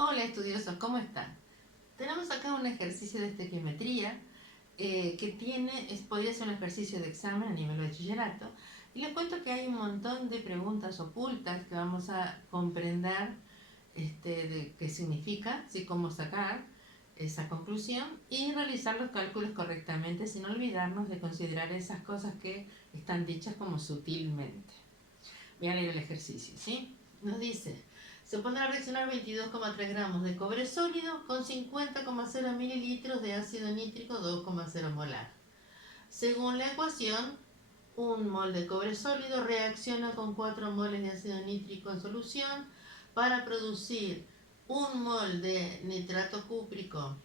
Hola estudiosos, ¿cómo están? Tenemos acá un ejercicio de estequiometría que podría ser un ejercicio de examen a nivel bachillerato. Y les cuento que hay un montón de preguntas ocultas que vamos a comprender de qué significa, ¿sí? Cómo sacar esa conclusión y realizar los cálculos correctamente sin olvidarnos de considerar esas cosas que están dichas como sutilmente. Voy a leer el ejercicio, ¿sí? Nos dice, se pondrá a reaccionar 22,3 gramos de cobre sólido con 50,0 mililitros de ácido nítrico 2,0 molar. Según la ecuación, un mol de cobre sólido reacciona con 4 moles de ácido nítrico en solución para producir un mol de nitrato cúprico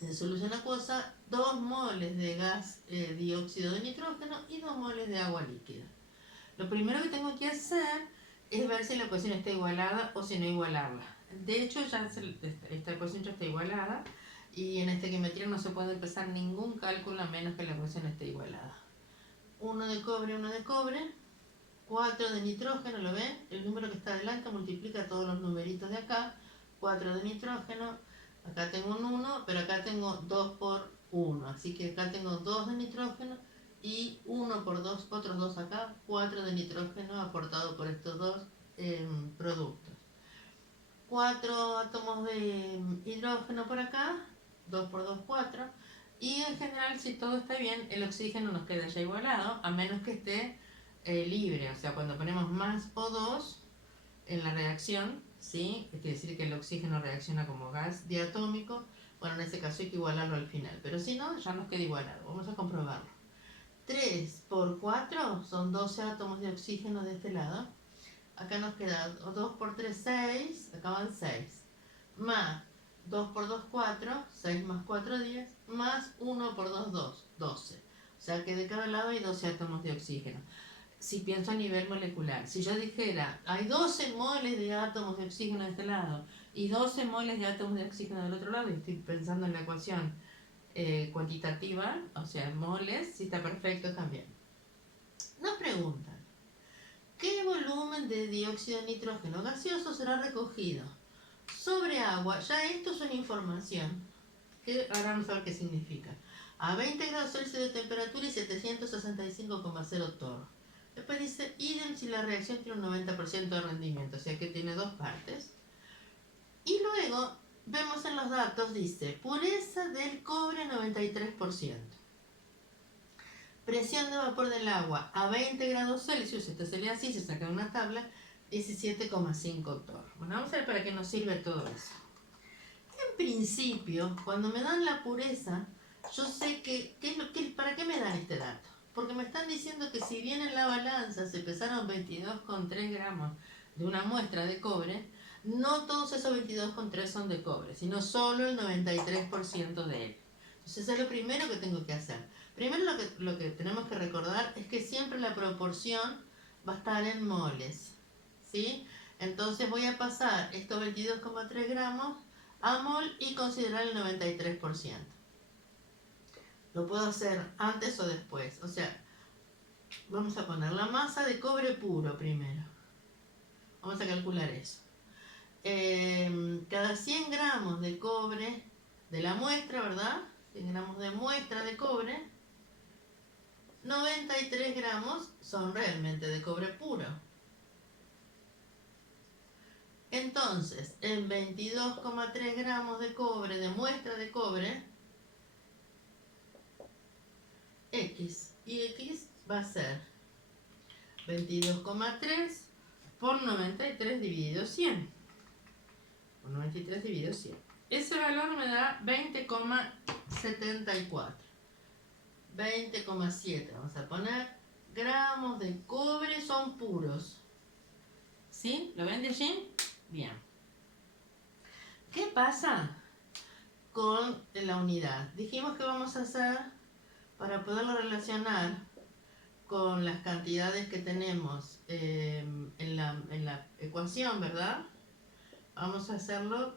en solución acuosa, 2 moles de gas dióxido de nitrógeno y 2 moles de agua líquida. Lo primero que tengo que hacer es ver si la ecuación está igualada o si no igualarla. De hecho, esta ecuación ya está igualada y en estequiometría no se puede empezar ningún cálculo a menos que la ecuación esté igualada. 1 de cobre, 4 de nitrógeno, ¿lo ven? El número que está adelante multiplica todos los numeritos de acá. 4 de nitrógeno, acá tengo un 1, pero acá tengo 2 por 1. Así que acá tengo 2 de nitrógeno y 1 por 2, otros 2 acá, 4 de nitrógeno aportado por estos dos productos. 4 átomos de hidrógeno por acá, 2 por 2, 4. Y en general, si todo está bien, el oxígeno nos queda ya igualado, a menos que esté libre. O sea, cuando ponemos más O2 en la reacción, ¿sí? Es decir, que el oxígeno reacciona como gas diatómico. Bueno, en ese caso hay que igualarlo al final. Pero si no, ya nos queda igualado. Vamos a comprobarlo. 3 por 4 son 12 átomos de oxígeno de este lado. Acá nos queda 2 por 3, 6. Acá van 6. Más 2 por 2, 4. 6 más 4, 10. Más 1 por 2, 2. 12. O sea que de cada lado hay 12 átomos de oxígeno. Si pienso a nivel molecular, si yo dijera, hay 12 moles de átomos de oxígeno de este lado y 12 moles de átomos de oxígeno del otro lado, y estoy pensando en la ecuación cuantitativa, o sea, moles, si está perfecto también. Nos preguntan, ¿qué volumen de dióxido de nitrógeno gaseoso será recogido sobre agua? Ya esto es una información que ahora vamos a ver qué significa. A 20 grados Celsius de temperatura y 765,0 torr. Después dice, idem si la reacción tiene un 90% de rendimiento, o sea que tiene dos partes. Y luego vemos en los datos, dice, pureza del cobre 93%. Presión de vapor del agua a 20 grados Celsius, esto sería así, se saca una tabla, 17,5 torr. Bueno, vamos a ver para qué nos sirve todo eso. En principio, cuando me dan la pureza, yo sé para qué me dan este dato. Porque me están diciendo que si bien en la balanza se pesaron 22,3 gramos de una muestra de cobre, no todos esos 22,3 son de cobre, sino solo el 93% de él. Entonces eso es lo primero que tengo que hacer. Primero lo que tenemos que recordar es que siempre la proporción va a estar en moles, ¿sí? Entonces voy a pasar estos 22,3 gramos a mol y considerar el 93%. Lo puedo hacer antes o después. O sea, vamos a poner la masa de cobre puro primero. Vamos a calcular eso. Cada 100 gramos de cobre de la muestra, ¿verdad? 100 gramos de muestra de cobre, 93 gramos son realmente de cobre puro. Entonces, en 22,3 gramos de cobre, de muestra de cobre, X. Y X va a ser 22,3 por 93 dividido 100. Por 93 dividido 100. Ese valor me da 20,74. 20,7. Vamos a poner gramos de cobre son puros. ¿Sí? ¿Lo ven de allí? Bien. ¿Qué pasa con la unidad? Dijimos que vamos a hacer, para poderlo relacionar con las cantidades que tenemos en la ecuación, ¿verdad? Vamos a hacerlo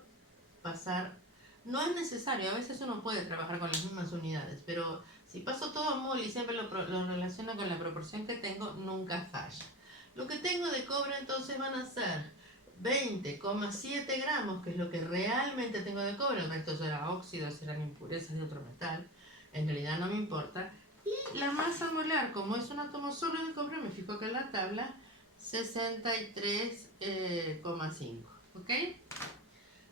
pasar. No es necesario, a veces uno puede trabajar con las mismas unidades, pero si paso todo a mol y siempre lo relaciono con la proporción que tengo, nunca falla. Lo que tengo de cobre entonces van a ser 20,7 gramos, que es lo que realmente tengo de cobre, el resto será óxidos, serán impurezas de otro metal, en realidad no me importa. Y la masa molar, como es un átomo solo de cobre, me fijo acá en la tabla, 63,5, ¿ok?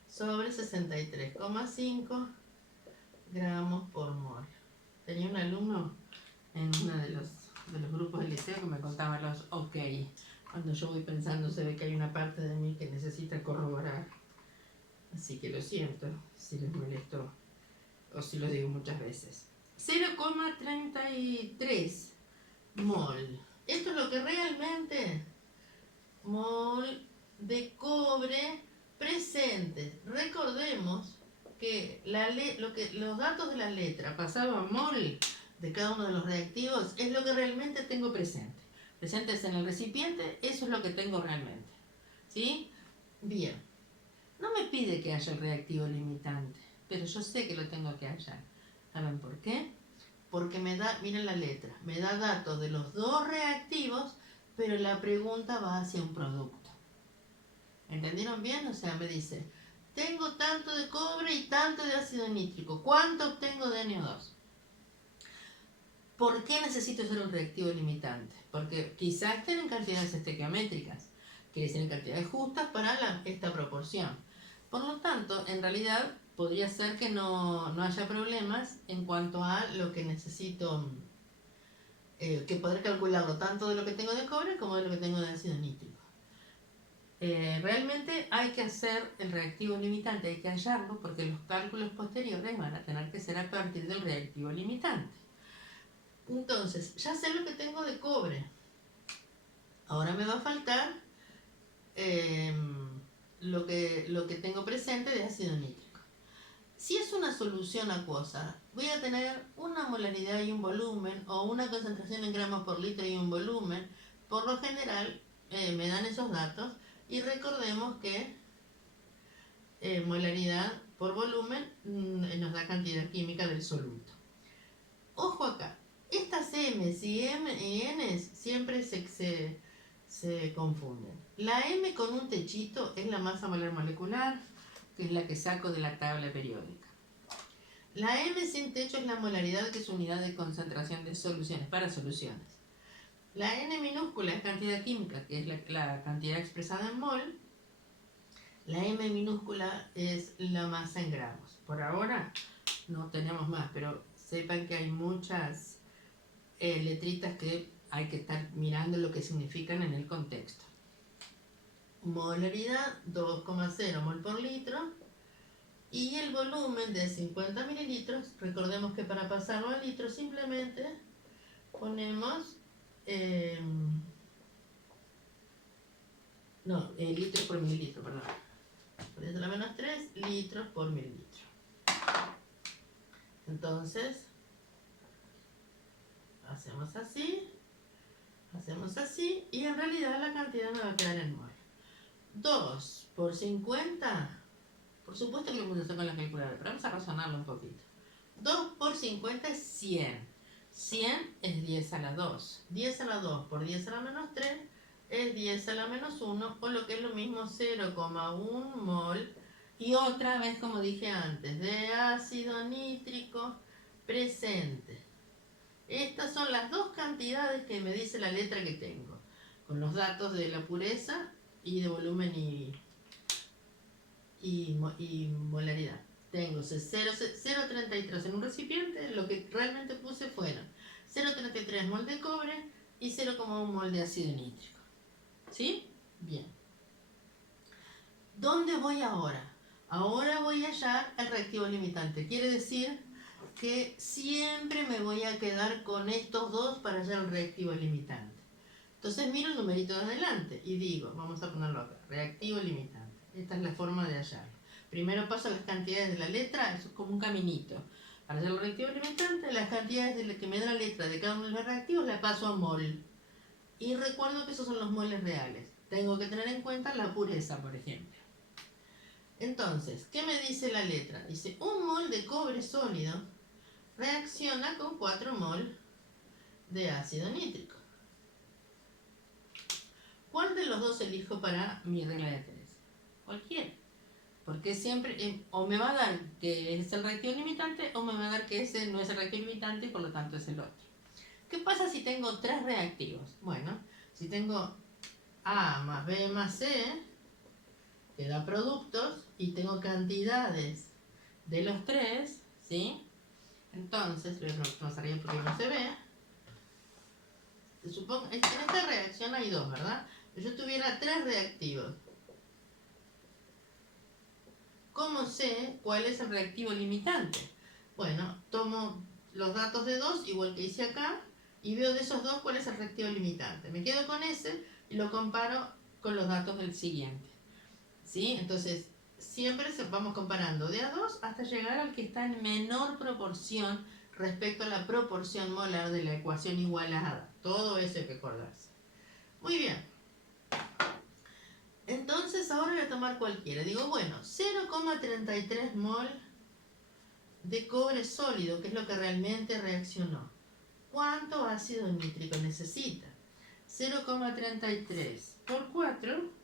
Sobre 63,5 gramos por mol. Tenía un alumno en uno de los grupos del liceo que me contaba los ok. Cuando yo voy pensando se ve que hay una parte de mí que necesita corroborar. Así que lo siento si les molesto o si lo digo muchas veces. 0,33 mol. Esto es lo que realmente mol de cobre presente. Recordemos que, los datos de la letra pasado a mol de cada uno de los reactivos es lo que realmente tengo presente. Presentes en el recipiente, eso es lo que tengo realmente. ¿Sí? Bien. No me pide que haya el reactivo limitante, pero yo sé que lo tengo que hallar. ¿Saben por qué? Porque me da, miren la letra, me da datos de los dos reactivos, pero la pregunta va hacia un producto. ¿Entendieron bien? O sea, me dice, tengo tanto de cobre y tanto de ácido nítrico. ¿Cuánto obtengo de NO2? ¿Por qué necesito hacer un reactivo limitante? Porque quizás estén en cantidades estequiométricas, quiere decir en cantidades justas para esta proporción. Por lo tanto, en realidad podría ser que no haya problemas en cuanto a lo que necesito, que poder calcularlo tanto de lo que tengo de cobre como de lo que tengo de ácido nítrico. Realmente hay que hacer el reactivo limitante, hay que hallarlo porque los cálculos posteriores van a tener que ser a partir del reactivo limitante. Entonces, ya sé lo que tengo de cobre. Ahora me va a faltar lo que tengo presente de ácido nítrico. Si es una solución acuosa, voy a tener una molaridad y un volumen, o una concentración en gramos por litro y un volumen. Por lo general, me dan esos datos, y recordemos que molaridad por volumen nos da cantidad química del soluto. Ojo acá, estas M's y N's siempre se confunden. La M con un techito es la masa molar molecular, que es la que saco de la tabla periódica. La M sin techo es la molaridad, que es unidad de concentración de soluciones, para soluciones. La N minúscula es cantidad química, que es la cantidad expresada en mol. La M minúscula es la masa en gramos. Por ahora no tenemos más, pero sepan que hay muchas letritas que hay que estar mirando lo que significan en el contexto. Molaridad 2,0 mol por litro, y el volumen de 50 mililitros. Recordemos que para pasarlo a litro simplemente ponemos litros por mililitro, perdón. Por eso la menos 3 litros por mililitro. Entonces hacemos así, y en realidad la cantidad me va a quedar en mol. 2 por 50, por supuesto que lo vamos a hacer con la calculadora, pero vamos a razonarlo un poquito. 2 por 50 es 100. 100 es 10 a la 2. 10 a la 2 por 10 a la menos 3 es 10 a la menos 1, o lo que es lo mismo 0,1 mol. Y otra vez, como dije antes, de ácido nítrico presente. Estas son las dos cantidades que me dice la letra que tengo, con los datos de la pureza y de volumen y molaridad. Tengo 0,33 en un recipiente. Lo que realmente puse fueron 0,33 mol de cobre y 0,1 mol de ácido nítrico. ¿Sí? Bien. ¿Dónde voy ahora? Ahora voy a hallar el reactivo limitante. Quiere decir que siempre me voy a quedar con estos dos para hallar el reactivo limitante. Entonces miro el numerito de adelante y digo, vamos a ponerlo acá, reactivo limitante. Esta es la forma de hallarlo. Primero paso las cantidades de la letra, eso es como un caminito. Para hacer el reactivo limitante, las cantidades que me da la letra de cada uno de los reactivos la paso a mol. Y recuerdo que esos son los moles reales. Tengo que tener en cuenta la pureza, por ejemplo. Entonces, ¿qué me dice la letra? Dice, un mol de cobre sólido reacciona con 4 mol de ácido nítrico. ¿Cuál de los dos elijo para mi regla de 3? cualquiera. Porque siempre, o me va a dar que es el reactivo limitante, o me va a dar que ese no es el reactivo limitante y por lo tanto es el otro. ¿Qué pasa si tengo tres reactivos? Bueno, si tengo A más B más C, que da productos, y tengo cantidades de los tres, ¿sí? Entonces, voy a pasar ahí porque no se ve. Supongo, en esta reacción hay dos, ¿verdad? Si yo tuviera tres reactivos, ¿cómo sé cuál es el reactivo limitante? Bueno, tomo los datos de dos, igual que hice acá, y veo de esos dos cuál es el reactivo limitante. Me quedo con ese y lo comparo con los datos del siguiente. ¿Sí? Entonces, siempre vamos comparando de a dos hasta llegar al que está en menor proporción respecto a la proporción molar de la ecuación igualada. Todo eso hay que acordarse. Muy bien. Entonces ahora voy a tomar cualquiera. Digo, bueno, 0,33 mol de cobre sólido, que es lo que realmente reaccionó. ¿Cuánto ácido nítrico necesita? 0,33 por 4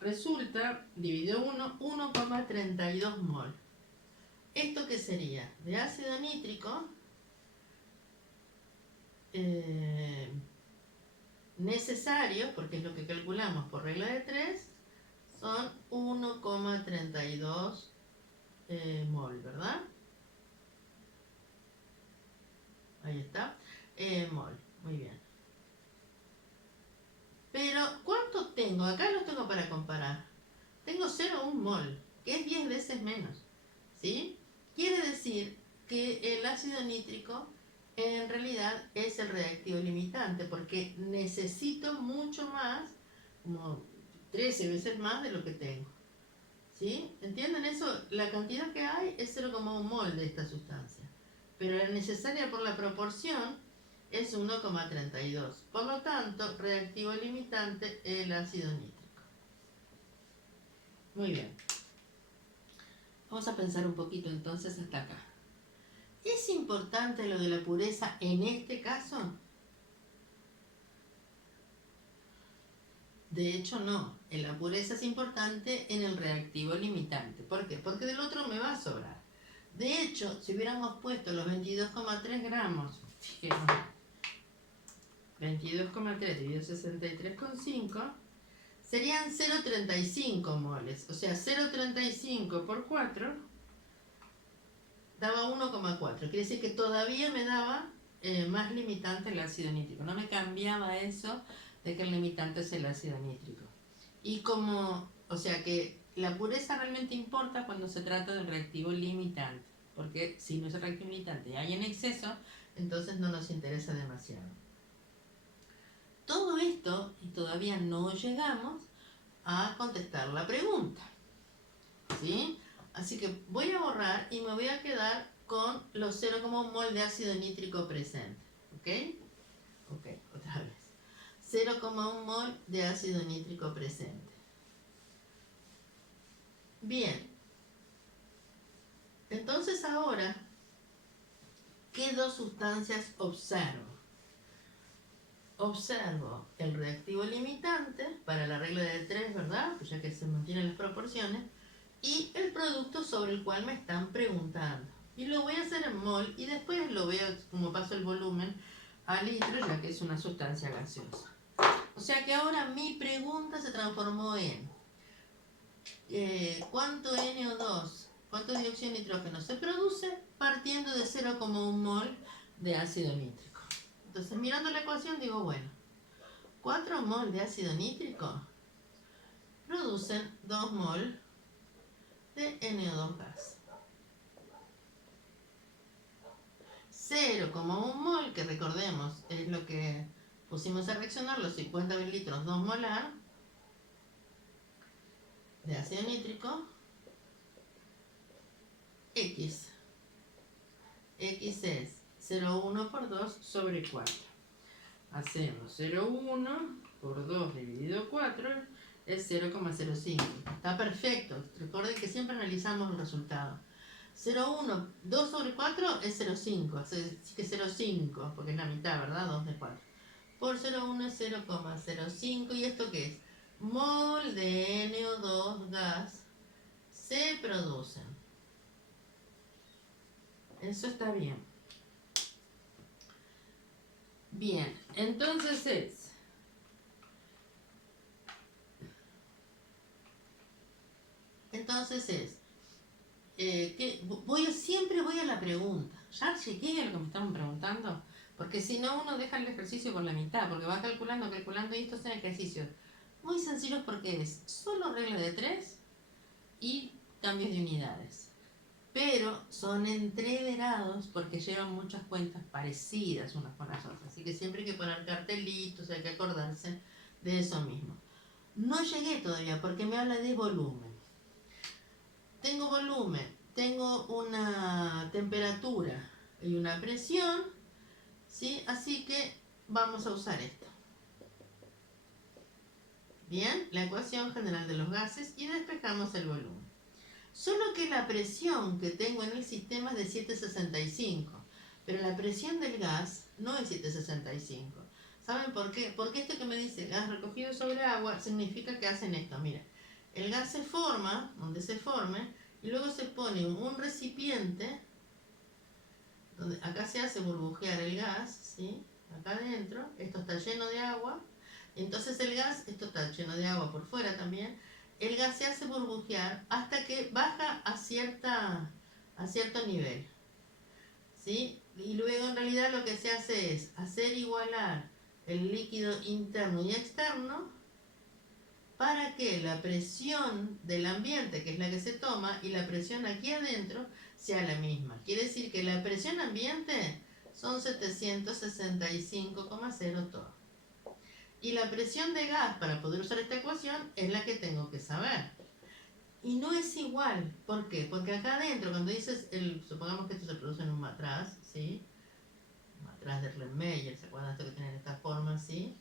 resulta, dividido 1, 1,32 mol. ¿Esto qué sería? De ácido nítrico necesario, porque es lo que calculamos por regla de 3, son 1,32 mol, ¿verdad? Ahí está. Mol, muy bien. Pero, ¿cuánto tengo? Acá los tengo para comparar. Tengo 0,1 mol, que es 10 veces menos, ¿sí? Quiere decir que el ácido nítrico en realidad es el reactivo limitante, porque necesito mucho más, como 13 veces más de lo que tengo. ¿Sí? ¿Entienden eso? La cantidad que hay es 0,1 mol de esta sustancia, pero la necesaria por la proporción es 1,32. Por lo tanto, reactivo limitante el ácido nítrico. Muy bien. Vamos a pensar un poquito entonces hasta acá. ¿Es importante lo de la pureza en este caso? De hecho, no. La pureza es importante en el reactivo limitante. ¿Por qué? Porque del otro me va a sobrar. De hecho, si hubiéramos puesto los 22,3 gramos, fijémonos, 22,3 dividido 63,5, serían 0,35 moles. O sea, 0,35 por 4 daba 1,4. Quiere decir que todavía me daba más limitante el ácido nítrico. No me cambiaba eso de que el limitante es el ácido nítrico. Y como, o sea que la pureza realmente importa cuando se trata del reactivo limitante, porque si no es el reactivo limitante y hay en exceso, entonces no nos interesa demasiado. Todo esto, y todavía no llegamos a contestar la pregunta, ¿sí? Así que voy a borrar y me voy a quedar con los 0,1 mol de ácido nítrico presente, ¿ok? Ok, otra vez. 0,1 mol de ácido nítrico presente. Bien, entonces ahora, ¿qué dos sustancias observo? Observo el reactivo limitante para la regla de 3, ¿verdad? Pues ya que se mantienen las proporciones, y el producto sobre el cual me están preguntando. Y lo voy a hacer en mol y después lo veo como paso el volumen a litro, ya que es una sustancia gaseosa. O sea que ahora mi pregunta se transformó en ¿cuánto NO2, cuánto dióxido de nitrógeno se produce partiendo de 0,1 mol de ácido nítrico? Entonces, mirando la ecuación digo, bueno, 4 mol de ácido nítrico producen 2 mol de NO2 gas. 0,1 mol, que recordemos es lo que pusimos a reaccionar, los 50 mililitros 2 molar de ácido nítrico, X. X es 0,1 por 2 sobre 4. Hacemos 0,1 por 2 dividido 4 es 0,05. Está perfecto. Recuerden que siempre analizamos el resultado. 0,1, 2 sobre 4 es 0,5. Así que 0,5, porque es la mitad, ¿verdad? 2 de 4. Por 0,1 es 0,05. ¿Y esto qué es? mol de NO2 gas se producen. Eso está bien. Bien, entonces siempre voy a la pregunta. ¿Ya llegué a lo que me estaban preguntando? Porque si no, uno deja el ejercicio por la mitad, porque va calculando, y estos son ejercicios muy sencillos porque es solo regla de 3 y cambios de unidades. Pero son entreverados porque llevan muchas cuentas parecidas unas con las otras. Así que siempre hay que poner cartelitos, hay que acordarse de eso mismo. No llegué todavía porque me habla de volumen. Tengo volumen, tengo una temperatura y una presión, ¿sí? Así que vamos a usar esto. Bien, la ecuación general de los gases y despejamos el volumen. Solo que la presión que tengo en el sistema es de 765, pero la presión del gas no es 765. ¿Saben por qué? Porque esto que me dice gas recogido sobre agua significa que hacen esto. Mira, el gas se forma, donde se forme, y luego se pone un recipiente, donde acá se hace burbujear el gas, ¿sí? Acá adentro, esto está lleno de agua, y entonces el gas, esto está lleno de agua por fuera también, el gas se hace burbujear hasta que baja a cierto nivel, ¿sí? Y luego en realidad lo que se hace es hacer igualar el líquido interno y externo para que la presión del ambiente, que es la que se toma, y la presión aquí adentro sea la misma. Quiere decir que la presión ambiente son 765,0 torr. Y la presión de gas, para poder usar esta ecuación, es la que tengo que saber. Y no es igual. ¿Por qué? Porque acá adentro, cuando dices, supongamos que esto se produce en un matraz, ¿sí? Un matraz de Erlenmeyer, ¿se acuerdan esto que tiene esta forma, ¿sí?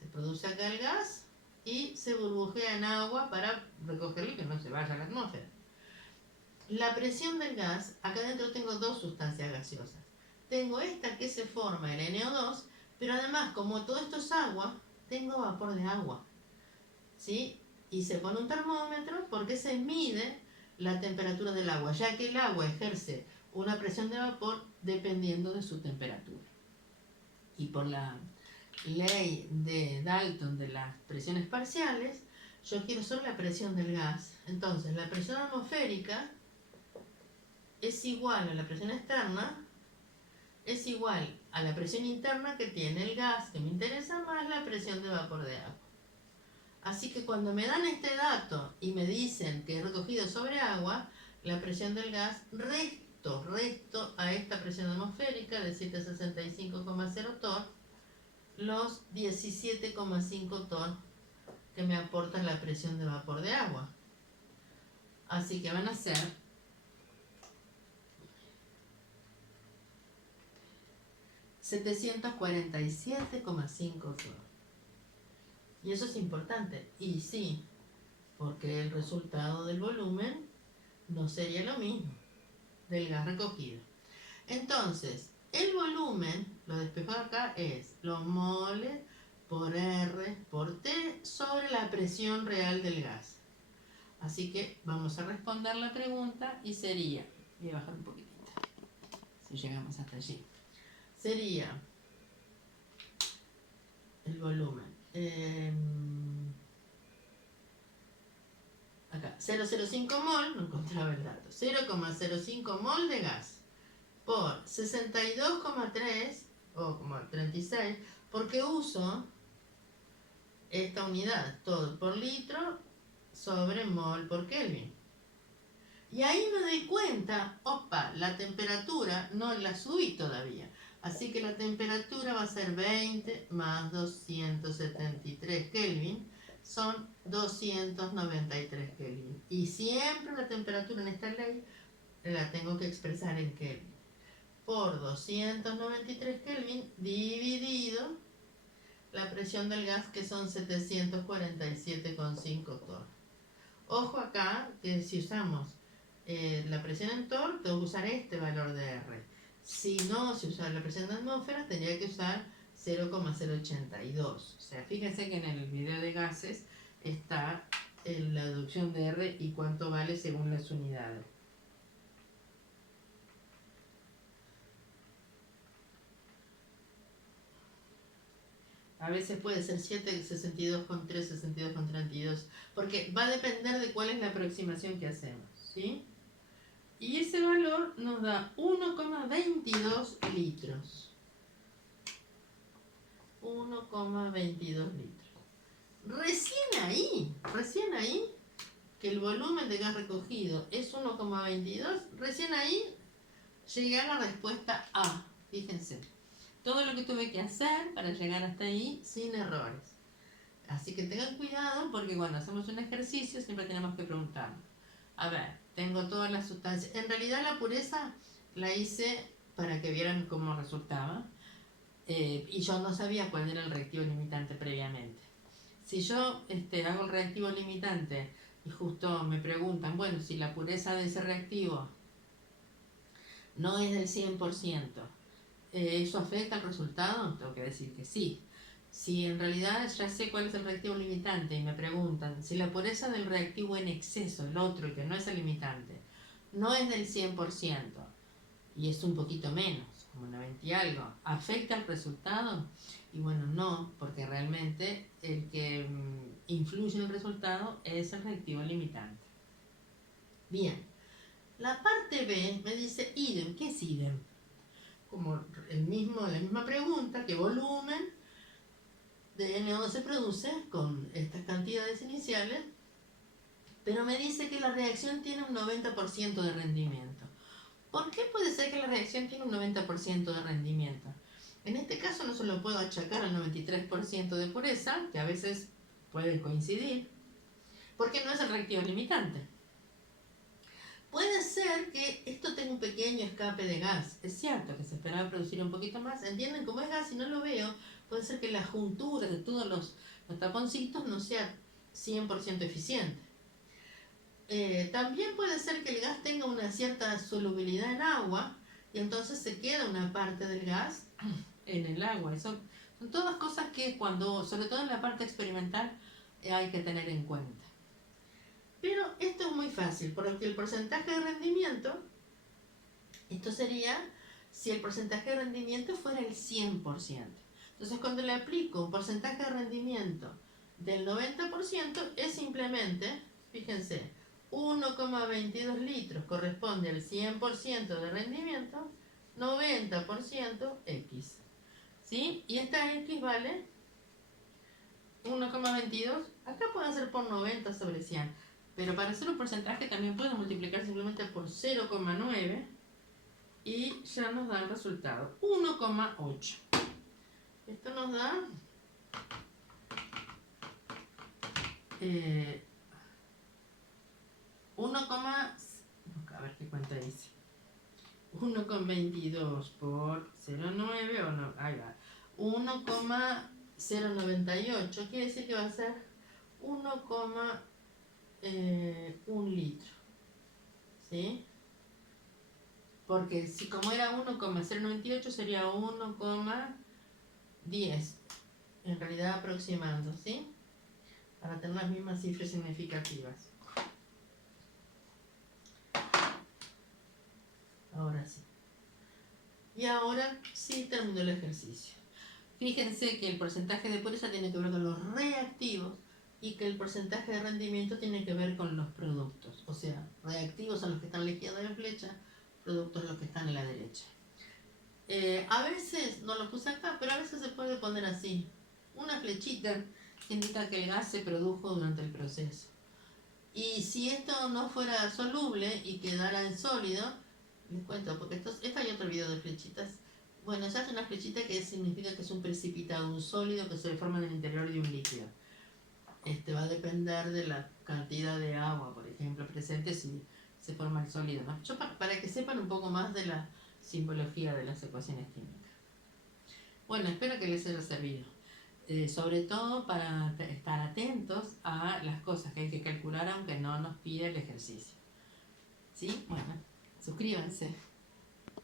Se produce acá el gas y se burbujea en agua para recogerlo y que no se vaya a la atmósfera. La presión del gas, acá adentro tengo dos sustancias gaseosas. Tengo esta que se forma, el NO2, pero además, como todo esto es agua, tengo vapor de agua, ¿sí? Y se pone un termómetro porque se mide la temperatura del agua, ya que el agua ejerce una presión de vapor dependiendo de su temperatura. Y por la ley de Dalton de las presiones parciales, yo quiero solo la presión del gas. Entonces, la presión atmosférica es igual a la presión externa, es igual a la presión interna que tiene el gas, que me interesa, más la presión de vapor de agua. Así que cuando me dan este dato y me dicen que es recogido sobre agua, la presión del gas resto a esta presión atmosférica de 765,0 torr, los 17,5 torr que me aporta la presión de vapor de agua. Así que van a ser 747,5 torr. Y eso es importante. Y sí, porque el resultado del volumen no sería lo mismo del gas recogido. Entonces, el volumen, lo despejado acá, es los moles por R por T sobre la presión real del gas. Así que vamos a responder la pregunta y sería, voy a bajar un poquitito, si llegamos hasta allí, sería el volumen. Acá, 0,05 mol, no encontraba el dato, 0,05 mol de gas por 62,3 o como 36, porque uso esta unidad, todo por litro sobre mol por Kelvin. Y ahí me doy cuenta, opa, la temperatura no la subí todavía. Así que la temperatura va a ser 20 más 273 Kelvin, son 293 Kelvin. Y siempre la temperatura en esta ley la tengo que expresar en Kelvin. Por 293 Kelvin dividido la presión del gas, que son 747,5 torr. Ojo acá que si usamos la presión en torr, tengo que usar este valor de R. Si no, si usar la presión de atmósfera, tendría que usar 0,082. O sea, fíjense que en el video de gases está la deducción de R y cuánto vale según las unidades. A veces puede ser 7, 62,3, 62,32, porque va a depender de cuál es la aproximación que hacemos, ¿sí? Y ese valor nos da 1,22 litros. 1,22 litros. Recién ahí, que el volumen de gas recogido es 1,22, recién ahí llegué a la respuesta A. Fíjense. Todo lo que tuve que hacer para llegar hasta ahí sin errores. Así que tengan cuidado porque cuando hacemos un ejercicio siempre tenemos que preguntarnos. A ver, tengo todas las sustancias. En realidad la pureza la hice para que vieran cómo resultaba. Y yo no sabía cuál era el reactivo limitante previamente. Si yo hago el reactivo limitante y justo me preguntan, bueno, si la pureza de ese reactivo no es del 100%, ¿eso afecta al resultado? Tengo que decir que sí. Si en realidad ya sé cuál es el reactivo limitante y me preguntan si la pureza del reactivo en exceso, el otro que no es el limitante, no es del 100% y es un poquito menos, como 90 y algo, ¿afecta el resultado? Y bueno, no, porque realmente el que influye en el resultado es el reactivo limitante. Bien, la parte B me dice idem. ¿Qué es idem? Como la misma pregunta, ¿qué volumen de NO se produce con estas cantidades iniciales? Pero me dice que la reacción tiene un 90% de rendimiento. ¿Por qué puede ser que la reacción tiene un 90% de rendimiento? En este caso no se lo puedo achacar al 93% de pureza, que a veces puede coincidir, porque no es el reactivo limitante. Puede ser que esto tenga un pequeño escape de gas. Es cierto que se esperaba producir un poquito más. ¿Entienden? Como es gas y no lo veo, puede ser que la juntura de todos los taponcitos no sea 100% eficiente. También puede ser que el gas tenga una cierta solubilidad en agua y entonces se queda una parte del gas en el agua. Son todas cosas que sobre todo en la parte experimental, hay que tener en cuenta. Pero esto es muy fácil, porque el porcentaje de rendimiento, esto sería si el porcentaje de rendimiento fuera el 100%. Entonces cuando le aplico un porcentaje de rendimiento del 90%, es simplemente, fíjense, 1,22 litros corresponde al 100% de rendimiento, 90% X. ¿Sí? Y esta X vale 1,22. Acá puede ser por 90 sobre 100. Pero para hacer un porcentaje también puedo multiplicar simplemente por 0,9 y ya nos da el resultado, 1,8. Esto nos da 1, a ver qué cuenta dice. 1,22 por 0,9 o no, ahí va. 1,098 quiere decir que va a ser 1,1 litro. ¿Sí? Porque si como era 1,098 sería 1,10. En realidad aproximando, ¿sí? Para tener las mismas cifras significativas. Ahora sí. Y ahora sí terminó el ejercicio. Fíjense que el porcentaje de pureza tiene que ver con los reactivos y que el porcentaje de rendimiento tiene que ver con los productos. O sea, reactivos son los que están a la izquierda de la flecha, productos los que están a la derecha. A veces, no lo puse acá, pero a veces se puede poner así. Una flechita que indica que el gas se produjo durante el proceso. Y si esto no fuera soluble y quedara en sólido, les cuento, porque esto hay otro video de flechitas. Bueno, ya es una flechita que significa que es un precipitado, un sólido que se forma en el interior de un líquido. Va a depender de la cantidad de agua, por ejemplo, presente si se forma el sólido, ¿no? Yo para que sepan un poco más de la simbología de las ecuaciones químicas. Bueno, espero que les haya servido. Sobre todo para estar atentos a las cosas que hay que calcular aunque no nos pide el ejercicio. ¿Sí? Bueno, suscríbanse.